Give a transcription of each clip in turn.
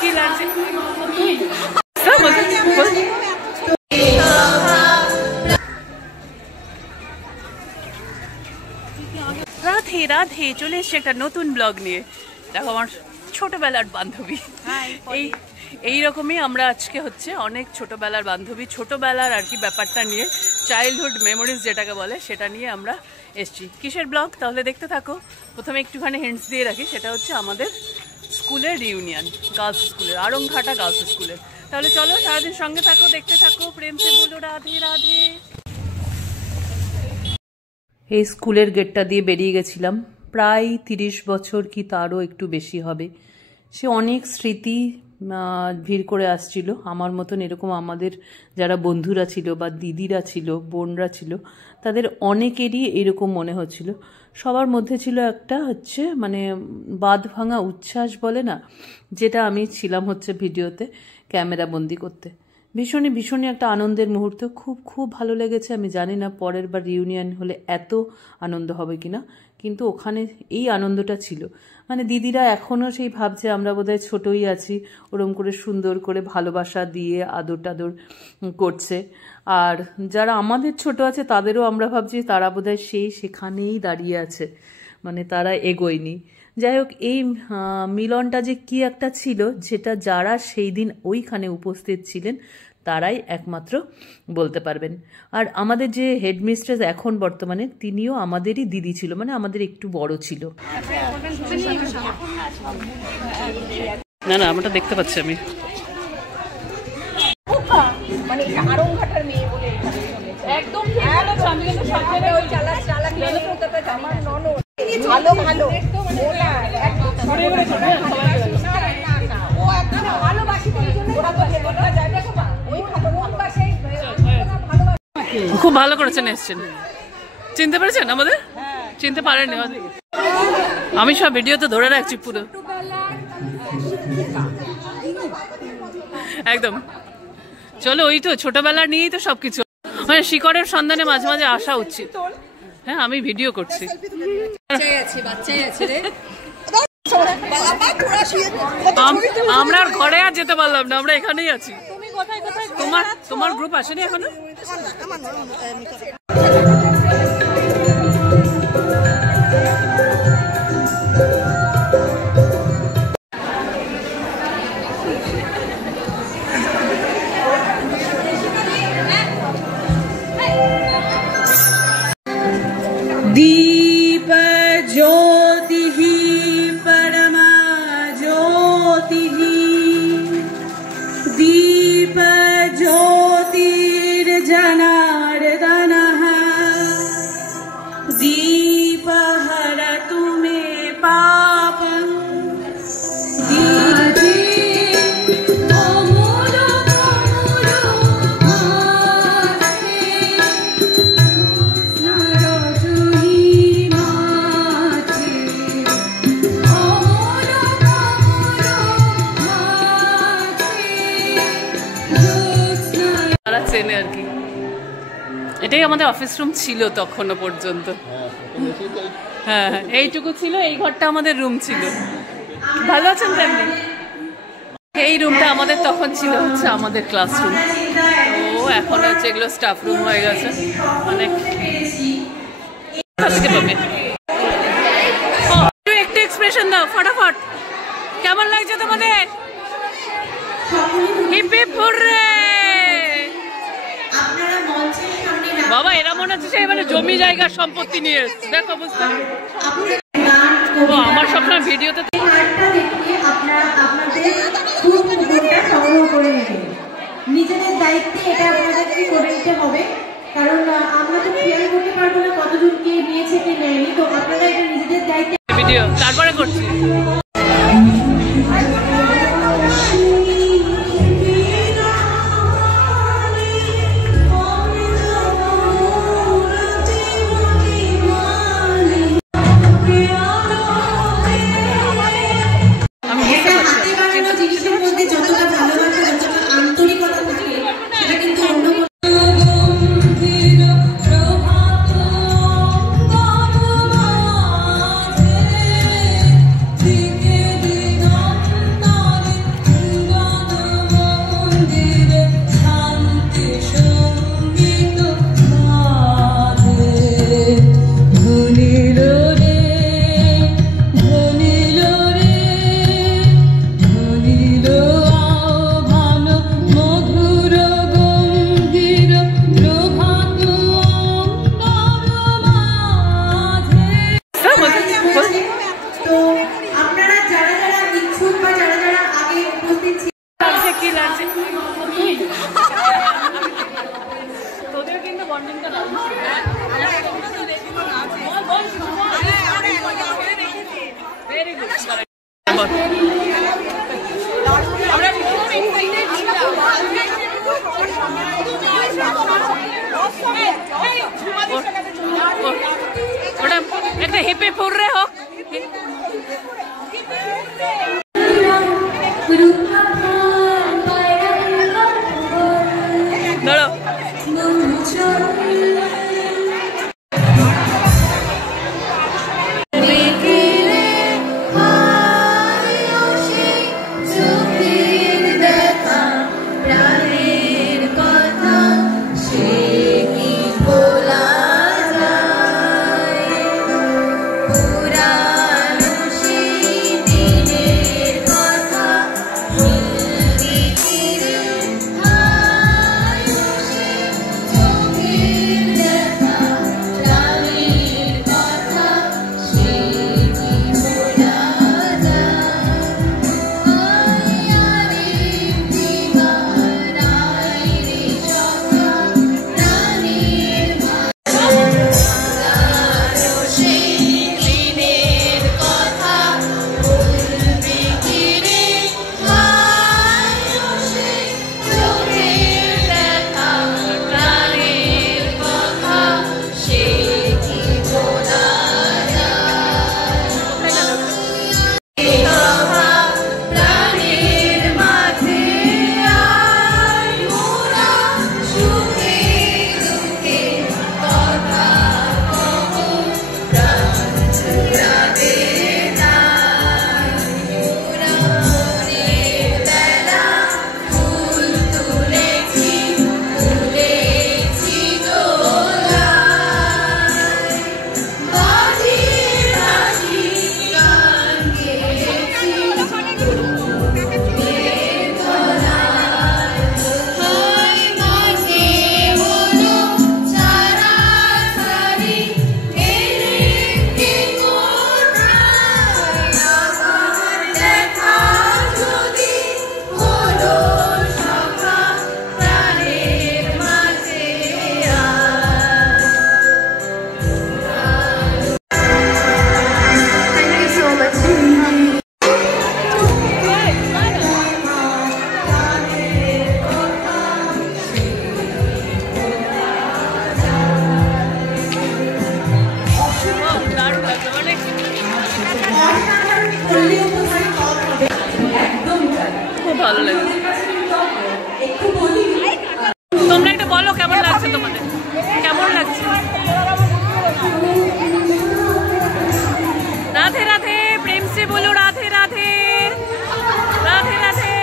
কি লাগছে রাধে রাধে, চলে এসছে একটা নতুন ব্লগ নিয়ে। দেখো আমার ছোটবেলার বান্ধবী, এইরকমই আমরা আজকে হচ্ছে অনেক ছোটবেলার বান্ধবী, ছোটবেলার আর কি ব্যাপারটা নিয়ে, চাইল্ডহুড মেমোরিজ যেটাকে বলে সেটা নিয়ে আমরা এসছি। কিসের ব্লগ তাহলে দেখতে থাকো। প্রথমে একটুখানি হিন্টস দিয়ে রাখি, সেটা হচ্ছে আমাদের স্কুলের রিউনিয়ন, গার্লস স্কুলের, আড়ংঘাটা গার্লস স্কুলের। তাহলে চলো সারাদিন সঙ্গে থাকো, দেখতে থাকো, প্রেম সে বলো রাধে রাধে। এই স্কুলের গেটটা দিয়ে বেরিয়ে গেছিলাম, প্রায় 30 বছর কি তারও একটু বেশি হবে। সে অনেক স্মৃতি ভিড় করে আসছিল। আমার মতন এরকম আমাদের যারা বন্ধুরা ছিল বা দিদিরা ছিল, বোনরা ছিল, তাদের অনেকেরই এরকম মনে হচ্ছিল। সবার মধ্যে ছিল একটা হচ্ছে মানে বাঁধ ভাঙা উচ্ছ্বাস বলে না, যেটা আমি ছিলাম হচ্ছে ভিডিওতে ক্যামেরা বন্দি করতে। ভীষণই ভীষণই একটা আনন্দের মুহূর্ত, খুব খুব ভালো লেগেছে। আমি জানি না পরের বার রিউনিয়ন হলে এত আনন্দ হবে কিনা, কিন্তু ওখানে এই আনন্দটা ছিল। মানে দিদিরা এখনও সেই ভাবছে আমরা বোধহয় ছোটই আছি, ওরম করে সুন্দর করে ভালোবাসা দিয়ে আদর টাদর করছে। আর যারা আমাদের ছোট আছে তাদেরও আমরা ভাবছি তারা বোধহয় সেখানেই দাঁড়িয়ে আছে, মানে তারা এগোয়নি। যাই হোক, এই মিলনটা যে কি একটা ছিল, যেটা যারা সেই দিন ওইখানে উপস্থিত ছিলেন তারাই একমাত্র বলতে পারবেন। আর আমাদের যে হেডমিস্ট্রেস এখন বর্তমানে, তিনিও আমাদেরই দিদি ছিল, মানে আমাদের একটু বড় ছিল। না না, আমারটা দেখতে পাচ্ছি আমি। মানে আড়ংঘাটার মেয়ে বলে একদম ঠিক বলেছ। আমি কিন্তু সব জায়গায় ওই চালাক আমার ননদ ভালো ভালো ওটা একদম সরে গেছে না, ও একদম ভালোবাসি বলে জন্য ওরা তো হেলটা যায় দেখো না, ওই ভালোবাসে ভালোবাসে। খুব ভালো করেছেন, এসেছেন, চিনতে পেরেছেন আমাদের? চিনতে পারেননি, আমি সব ভিডিওতে ধরে রাখছি পুরো একদম। চলো, ওই তো ছোটবেলার নিয়েই তো সবকিছু, মানে শিকড়ের সন্ধানে মাঝে মাঝে আসা উচিত। হ্যাঁ, আমি ভিডিও করছি। আমরা ঘরে আর যেতে পারলাম না, আমরা এখানেই আছি। তোমার গ্রুপ আসেনি এখনো? दीप ज्योतिः परमा ज्योतिः, दीप ज्योतिर्जनार्दनः, दीप हरतु मे पापं, চেনে আর কি। এটাই আমাদের অফিস রুম ছিল তখনও পর্যন্ত। হ্যাঁ, এইটুকু ছিল, এই ঘরটা আমাদের রুম ছিল। ভালো আছেন তেমনি? এই রুমটা আমাদের তখন ছিল হচ্ছে আমাদের ক্লাসরুম। তো এখন হচ্ছে এগুলো স্টাফ রুম হয়ে গেছে। অনেক একটু এক্সপ্রেশন দাও ফটাফট, কেমন লাগছে তোমাদের? Hip hip hurray. বাবা, এরা মনে হচ্ছে সেই মানে জমি জায়গা সম্পত্তি নিয়ে এসছে, দেখো অবস্থা। আমার সবসময় ভিডিওতে নিজেদের দায়িত্বে এটা আপনাদেরকে করে নিতে হবে, কারণ আমরা তো খেয়াল করতে পারবো না কতজন কে নিয়েছে কে নেয়নি। তো আপনারা এটা নিজেদের দায়িত্বে ভিডিও তারপরে করছি। think ওটা একটা হিপে পড়রে হোক। ধরো খুব ভালো লাগে। তোমরা একটা বলো কেমন লাগছে, তোমাদের কেমন লাগছে? রাধে রাধে, প্রেম সে বলো রাধে রাধে, রাধে রাধে।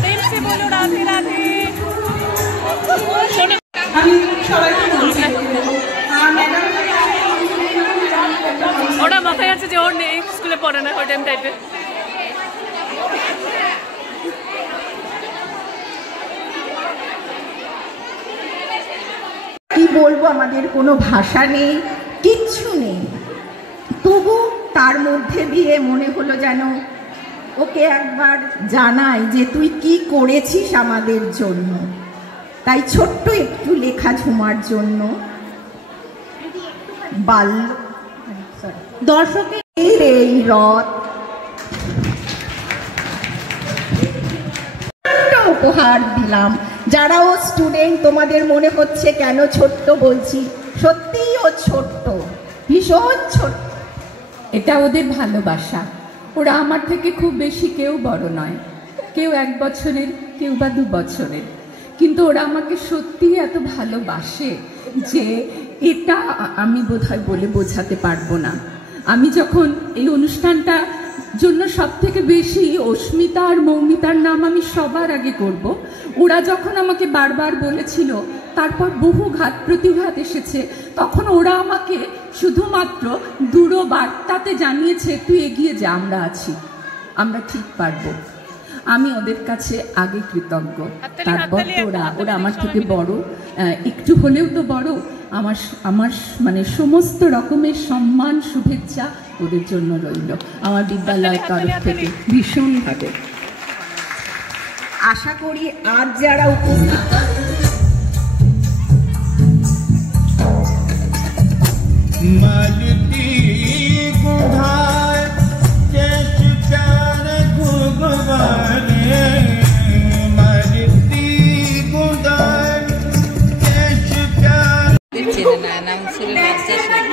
প্রেম সে বলো রাধে রাধে। ওটা মাথায় আছে যে ওর নেই, স্কুলে পড়ে না ওই টাইম টাইপে। কি বলবো, আমাদের কোনো ভাষা নেই, কিচ্ছু নেই, তবু তার মধ্যে দিয়ে মনে হলো যেন ওকে একবার জানাই যে তুই কি করেছিস আমাদের জন্য। তাই ছোট্ট একটু লেখা ঝুমার জন্য দর্শকের এই রথ উপহার দিলাম। যারা ও স্টুডেন্ট, তোমাদের মনে হচ্ছে কেন ছোট্ট বলছি, সত্যিই ও ছোট্ট, ভীষণ ছোট্ট। এটা ওদের ভালোবাসা। ওরা আমার থেকে খুব বেশি কেউ বড় নয়, কেউ 1 বছরের, কেউ বা 2 বছরের, কিন্তু ওরা আমাকে সত্যিই এত ভালোবাসে যে এটা আমি বোধহয় বলে বোঝাতে পারবো না। আমি যখন এই অনুষ্ঠানটা জন্য সব থেকে বেশি অস্মিতা আর মৌমিতার নাম আমি সবার আগে করব, ওরা যখন আমাকে বারবার বলেছিল, তারপর বহু ঘাত প্রতিঘাত এসেছে, তখন ওরা আমাকে শুধুমাত্র দূরবার্তাতে জানিয়েছে তুই এগিয়ে যা, আমরা আছি, আমরা ঠিক পারবো। আমি ওদের কাছে আগে কৃতজ্ঞ। তারপর তো ওরা আমার থেকে বড়, একটু হলেও তো বড়। আমার মানে সমস্ত রকমের সম্মান শুভেচ্ছা ওদের জন্য রইল আমার বিদ্যালয়ের তরফ থেকে ভীষণভাবে। আশা করি আজ যারা উপস্থিত मलती गुंधार जैसे অ্যানাউন্সারের লজ্জা শেখ।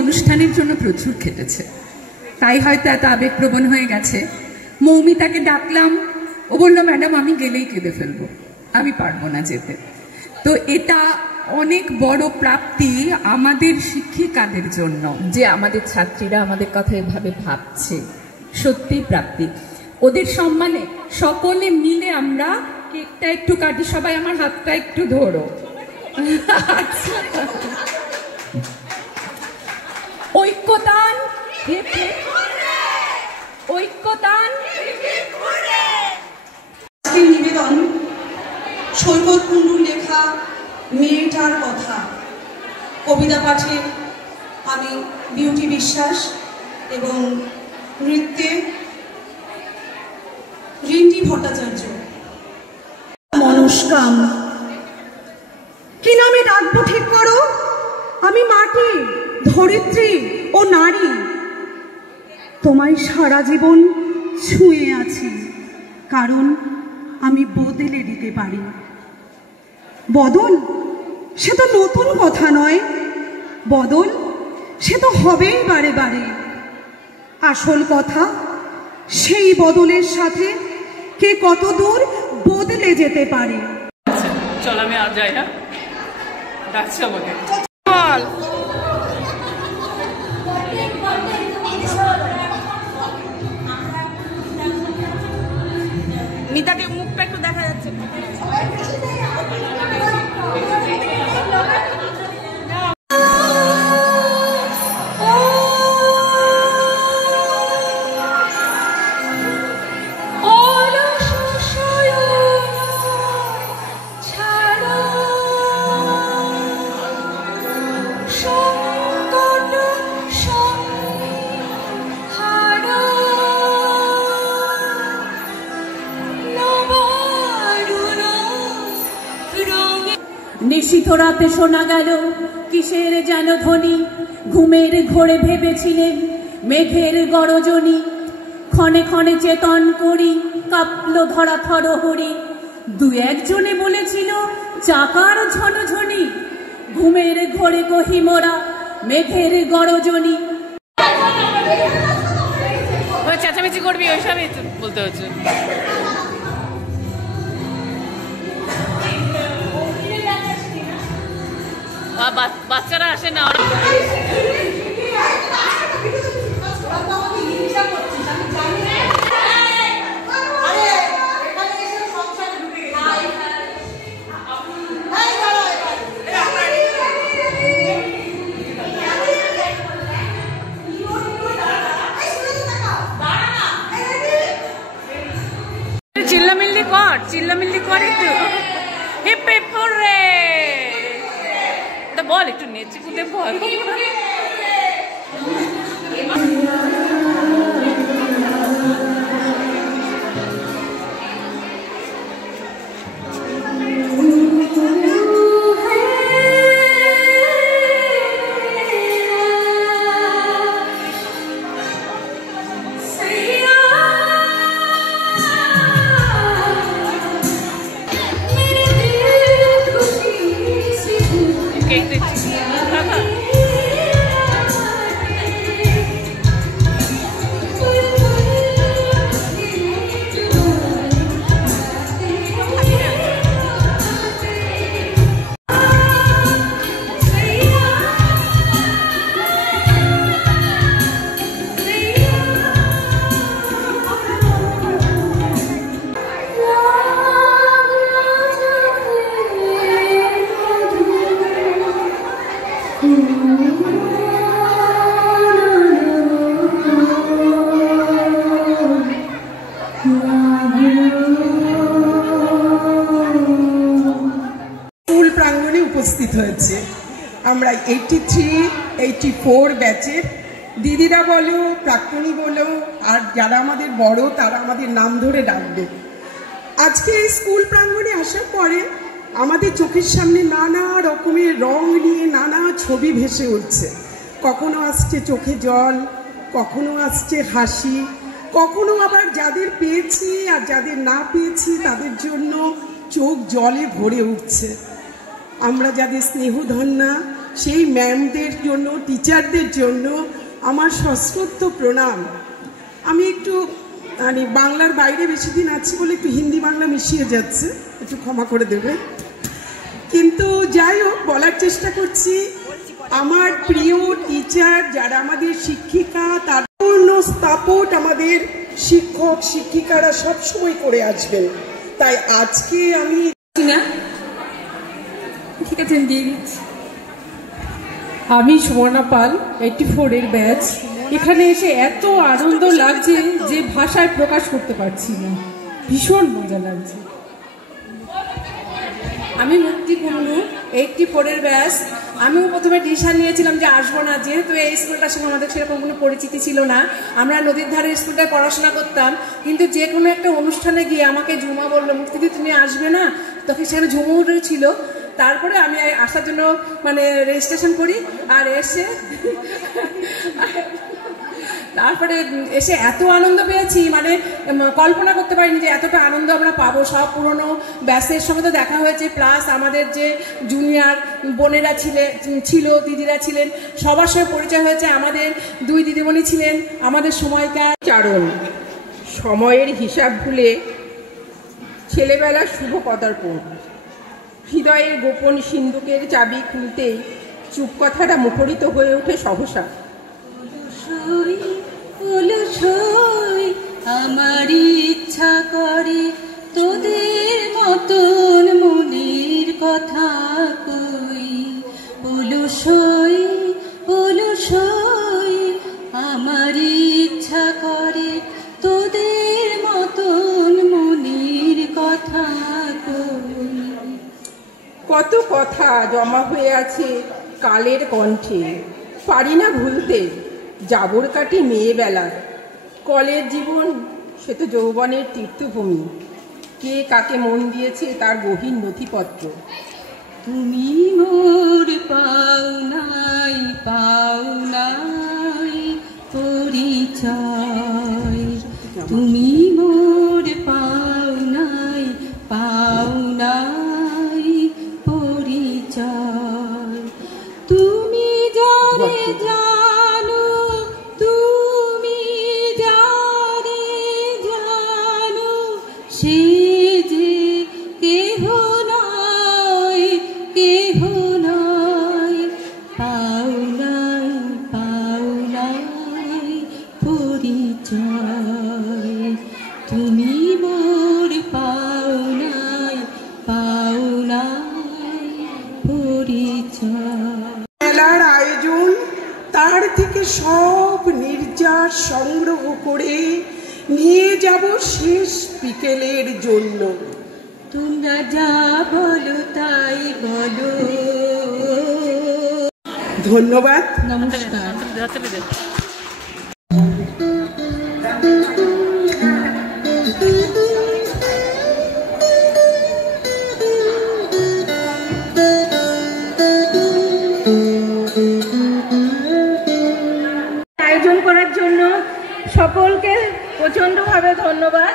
অনুষ্ঠানের জন্য প্রচুর খেটেছে, তাই হয়তো এত আবেগপ্রবণ হয়ে গেছে। মৌমিতাকে ডাকলাম, ও বললো ম্যাডাম আমি গেলেই কেঁদে ফেলবো, আমি পারবো না যেতে। তো এটা অনেক বড় প্রাপ্তি আমাদের শিক্ষিকাদের জন্য, যে আমাদের ছাত্রীরা আমাদের কথা এভাবে ভাবছে, সত্যি প্রাপ্তি। ওদের সম্মানে সকলে মিলে আমরা কেকটা একটু কাটি। সবাই আমার হাতটা একটু ধরো। ঐক্যতান ঐক্যতান। নিবেদন সৈকত কুণ্ডুর লেখা মেয়েটার কথা, কবিতা পাঠে আমি বিউটি বিশ্বাস এবং নৃত্যে রিন্টি ভট্টাচার্য। মনস্কাম কি নামে ডাকবো ঠিক করো? আমি মাটি, ধরিত্রী ও নারী, তোমায় সারা জীবন ছুঁয়ে আছি, কারণ আমি বদলে দিতে পারি। বদল সে তো নতুন কথা নয়, বদল সে তো হবেই বারে বারে। আসল কথা সেই বদলের সাথে কে কত দূর বদলে যেতে পারে। চল আমি আর যাই। হ্যাঁ, ডাকছি আমাকে। মিতাকে মুখটা একটু দেখা যাচ্ছে। নিশীথ রাতে শোনা গেল কিসের যেন ধ্বনি, ঘুমের ঘোরে ভেবেছিলেন মেঘের গরজনী। ক্ষণে ক্ষণে চেতন করি কাঁপল ধরা থরহরি, দু একজনে বলেছিল চাকার ঝনঝনি। ঘুমের ঘোরে কহি মোরা মেঘের গরজনী। চেঁচামেচি করবি ওইসবই বলতে হচ্ছে। বাচ্চারা আসে না, ওরা চিল্লামিল্লি কর, চিল্লামিল্লি করে তো। হিপ হিপ হুররে, বল একটু নেচে কুদে বল। উপস্থিত হয়েছে। আমরা 83, 84 ব্যাচের দিদিরা বলো, প্রাক্তনী বলো, আর যারা আমাদের বড় তারা আমাদের নাম ধরে ডাকবে। আজকে এই স্কুল প্রাঙ্গণে আসার পরে আমাদের চোখের সামনে নানা রকমের রং নিয়ে নানা ছবি ভেসে উঠছে। কখনো আসছে চোখে জল, কখনো আসছে হাসি, কখনো আবার যাদের পেয়েছি আর যাদের না পেয়েছি তাদের জন্য চোখ জলে ভরে উঠছে। আমরা যাদের স্নেহধন্যা সেই ম্যামদের জন্য, টিচারদের জন্য আমার সশ্রদ্ধ প্রণাম। আমি একটু বাংলার বাইরে বেশি দিন আছি বলে একটু হিন্দি বাংলা মিশিয়ে যাচ্ছে, একটু ক্ষমা করে দেবে। কিন্তু যাই হোক, বলার চেষ্টা করছি, আমার প্রিয় টিচার যারা আমাদের শিক্ষিকা, তার পূর্ণ সাপোর্ট আমাদের শিক্ষক শিক্ষিকারা সবসময় করে আসবেন। তাই আজকে আমি ঠিক আছে দিয়ে দিচ্ছি। আমি সুমনা পাল, 84 ব্যাচ। এখানে এসে এত আনন্দ লাগছে যে ভাষায় প্রকাশ করতে পারছি না, ভীষণ মজা লাগছে। আমি মুক্তি কুন্ডু, 84 ব্যাচ। আমিও প্রথমে ডিসিশন নিয়েছিলাম যে আসবো না, যেহেতু এই স্কুলটার সঙ্গে আমাদের সেরকম কোনো পরিচিতি ছিল না। আমরা নদীর ধারে স্কুলটায় পড়াশোনা করতাম, কিন্তু যে কোনো একটা অনুষ্ঠানে গিয়ে আমাকে ঝুমা বললো, মুক্তিদি তুমি আসবে না? তখন সেখানে ঝুমুর ছিল। তারপরে আমি আসার জন্য রেজিস্ট্রেশন করি, আর তারপরে এসে এত আনন্দ পেয়েছি, কল্পনা করতে পারিনি যে এতটা আনন্দ আমরা পাবো। সব পুরনো ব্যাচের সঙ্গে তো দেখা হয়েছে, প্লাস আমাদের যে জুনিয়র বোনেরা ছিল, দিদিরা ছিলেন, সবার সঙ্গে পরিচয় হয়েছে। আমাদের 2 দিদিমণি ছিলেন আমাদের সময়কার চারণ। সময়ের হিসাব ভুলে ছেলেবেলার শুভ পদার্পণ, হৃদয়ের গোপন সিন্ধুকের চাবি খুলতেই চুপ কথাটা মুখরিত হয়ে ওঠে সহসা। আমার ইচ্ছা করে তোদের মতন মনের কথা কই, পুলুষই পুলুষই আমার ইচ্ছা করে তোদের মতন মনের কথা কই। কত কথা জমা হয়ে আছে কালের কণ্ঠে, পারি না ভুলতে জাবর কাটি মেয়েবেলার। কলের জীবন সে তো যৌবনের তীর্থভূমি, কে কাকে মন দিয়েছে তার গহীন নথিপত্র। তুমি মোর পাওনাই পাওনাই পরিচয়, তুমি মোর পাওনাই পাওনাই পরিচয়। তুমি যারে জানো, তুমি যারে জানো, সে যে কেহ নয়, কেহ নয়। পাওনাই পাওনাই পরিচয়, তুমি মোর পাওনাই পাওনাই পরিচয়। মেলার আয়োজন, তার থেকে সব নির্যাস সংগ্রহ করে নিয়ে যাব শেষ বিকেলের জন্য। তোমরা যা বলো তাই বলো। ধন্যবাদ, নমস্কার। আয়োজন করার জন্য সকলকে প্রচণ্ডভাবে ধন্যবাদ।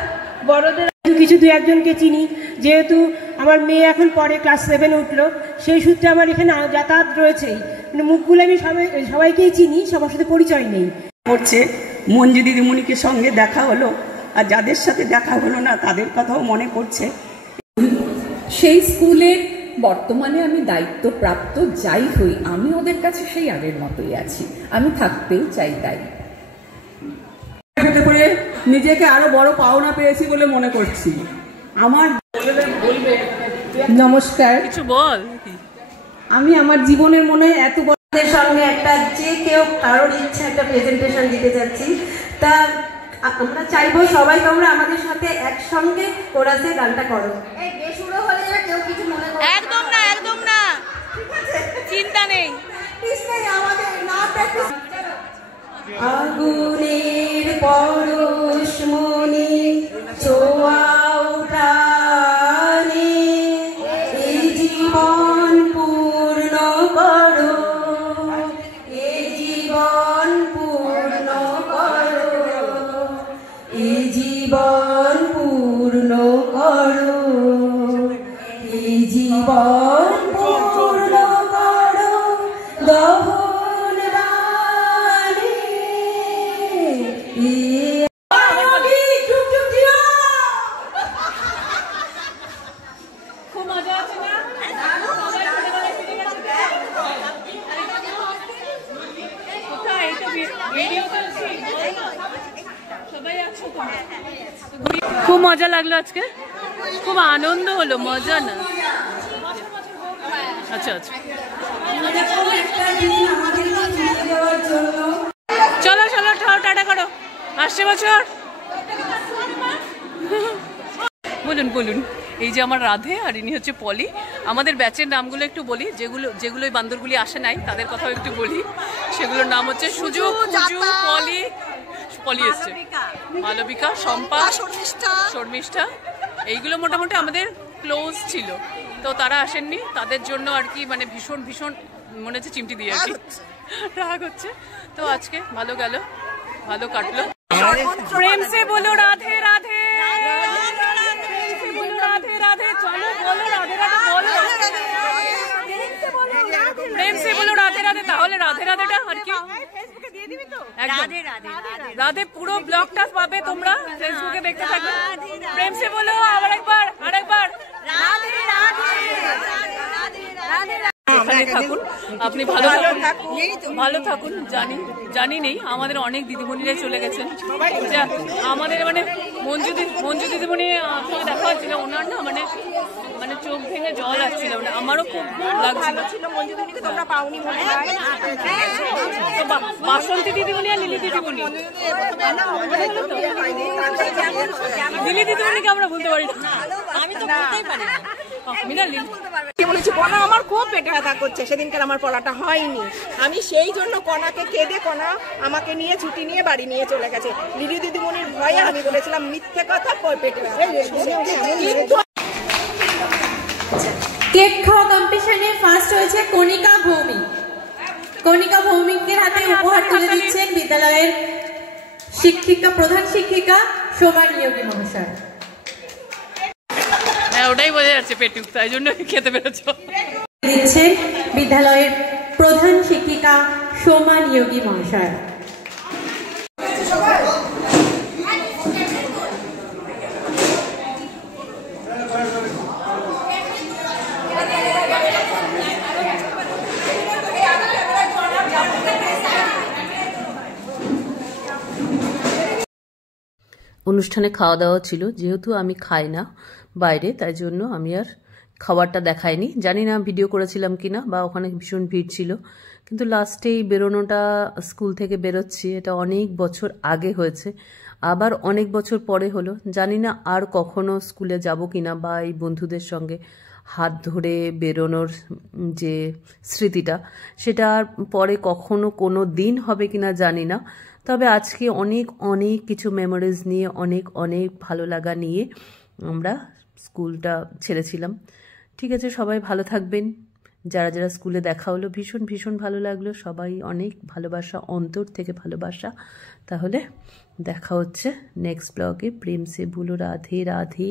বড়দের কিছু 2-1জনকে চিনি, যেহেতু আমার মেয়ে এখন পরে ক্লাস 7 উঠলো, সেই সূত্রে আমার এখানে যাতায়াত রয়েছেই। মুখগুলো আমি সবাইকেই চিনি, সবার সাথে পরিচয় নেই। করছে মঞ্জু দিদিমণিকে সঙ্গে দেখা হলো, আর যাদের সাথে দেখা হলো না তাদের কথাও মনে পড়ছে। সেই স্কুলের বর্তমানে আমি দায়িত্বপ্রাপ্ত যাই হই, আমি ওদের কাছে সেই আগের মতোই আছি, আমি থাকতেও চাই তাই। করে নিজেকে আরো বড় পাওনা পেয়েছি বলে মনে করছি। আমার নমস্কার, কিছু বল। আমি আমার জীবনের মনে এত বড়দের সঙ্গে একটা যে কেউ কারোর ইচ্ছা একটা প্রেজেন্টেশন দিতে যাচ্ছি, তা আমরা চাইবো সবাই তোমরা আমাদের সাথে একসঙ্গে কোরাসে গানটা করো। একদম না, একদম না। চিন্তা নেই। আগুনের পরশমণি ছোঁয়াও প্রাণে, এই জীবন পূর্ণ করো, এই জীবন পূর্ণ করো, এই জীবন পূর্ণ করো, এই জীবন পূর্ণ করো, দহন রানী। খুব মজা আছে না? কোথায়? এই তো ভিডিও করছি। সবাই আছো তোমরা? খুব মজা লাগলো আজকে, খুব আনন্দ হলো, মজা না। আচ্ছা আচ্ছা, চলো চলো টাটা করো, আসছে বছর। বলুন বলুন। এই যে আমার রাধে আর ইনি হচ্ছে পলি। আমাদের ব্যাচের নামগুলো একটু বলি, যেগুলো এই বান্দরগুলি আসে নাই তাদের কথাও একটু বলি। সেগুলোর নাম হচ্ছে সুজু, খুজু, পলি এসছে, মালবিকা, শম্পা, শর্মিষ্ঠা। এইগুলো মোটামুটি আমাদের ক্লোজ ছিল, তো তারা আসেননি। তাদের জন্য আর কি মানে ভীষণ ভীষণ মনে হচ্ছে চিমটি দিয়ে আর কি রাগ হচ্ছে। তো আজকে ভালো গেল, ভালো কাটলো। প্রেম সে বলো রাধে রাধে, রাধে রাধে, চলো বলো রাধে রাধে, বলো প্রেম সে বলো রাধে রাধে। তাহলে রাধে রাধেটা আর কি রাধে পুরো ব্লগটা পাবে তোমরা, ফেসবুকে দেখতে থাকবে। প্রেম সে বলো আরেকবার, এখানে থাকুন, আপনি ভালো থাকুন। জানি নেই আমাদের অনেক দিদিমণিরা চলে গেছেন। আমাদের মানে মঞ্জু দিদিমণি সঙ্গে দেখা হচ্ছিল, ওনার না মানে চোখ ভেঙে জল আসছিল, মানে আমারও খুব লাগছিল। বাসন্তী দিদিমণি আর লিলি দিদিমণি, লিলি দিদিমণিকে আমরা বলতে পারি না, আমি তো বলতেই পারি না। কণা আমার খুব পেটে ব্যথা করছে, সেদিনকার আমার পড়াটা হয়নি। আমি সেই জন্য কণাকে কেঁদে, কণা আমাকে নিয়ে ছুটি নিয়ে বাড়ি নিয়ে চলে গেছে। লিলি দিদিমণির ভয়ে আমি বলেছিলাম মিথ্যে কথা, পেটে ব্যথা। কেক খাওয়া কম্পিটিশনে ফার্স্ট হয়েছে কণিকা ভৌমিক। কণিকা ভৌমিকের হাতে উপহার তুলে দিচ্ছেন বিদ্যালয়ের প্রধান শিক্ষিকা শোভা নিয়োগী মহাশয়। হ্যাঁ, ওটাই বোঝা যাচ্ছে পেটুক, তাই জন্য খেতে পেরেছ। দিচ্ছেন বিদ্যালয়ের প্রধান শিক্ষিকা শোভা নিয়োগী মহাশয়। অনুষ্ঠানে খাওয়া দাওয়া ছিল, যেহেতু আমি খাই না বাইরে, তাই জন্য আমি আর খাবারটা দেখাইনি। জানি না ভিডিও করেছিলাম কিনা, বা ওখানে ভীষণ ভিড় ছিল। কিন্তু লাস্টে এই বেরোনোটা, স্কুল থেকে বেরোচ্ছি, এটা অনেক বছর আগে হয়েছে, আবার অনেক বছর পরে হলো। জানি না আর কখনো স্কুলে যাব কিনা, বা এই বন্ধুদের সঙ্গে হাত ধরে বেরোনোর যে স্মৃতিটা, সেটা আর পরে কখনো কোনো দিন হবে কিনা জানি না। তবে আজকে অনেক অনেক কিছু মেমোরিজ নিয়ে, অনেক অনেক ভালো লাগা নিয়ে আমরা স্কুলটা ছেড়েছিলাম। ঠিক আছে, সবাই ভালো থাকবেন। যারা যারা স্কুলে দেখা হলো, ভীষণ ভীষণ ভালো লাগলো। সবাই অনেক ভালোবাসা, অন্তর থেকে ভালোবাসা। তাহলে দেখা হচ্ছে নেক্সট ব্লগে। প্রেম সে ভুলো রাধে রাধে।